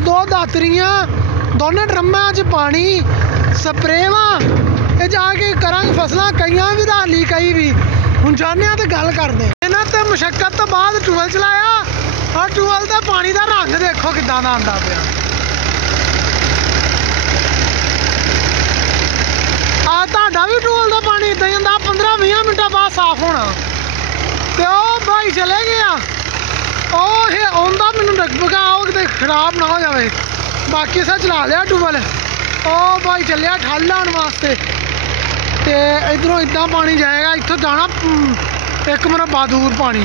दो दातरियां दोनों ड्रमां च पानी स्प्रेवां ये जाके करांगे फसलां कईयां भी धाली कई भी हुण जाने ते गल करदे इन्हां ते मुशक्कत तो बाद टूबल चलाया और टूबल दा पानी दा रंग देखो किदां दा आंदा पिया आ तुहाडा भी टूबल दा पानी इदां ही आंदा 15-20 मिंटां बाद साफ होना ते ओ भाई चले गया आंदा मैनू डगबगा किते खराब ना हो जाए बाकी असें चला लिया टूबल ओ भाई चलिया ठल लाने वास्ते ते इधरों इदा पानी जाएगा इत्थों जाना 1 मरबा दूर पानी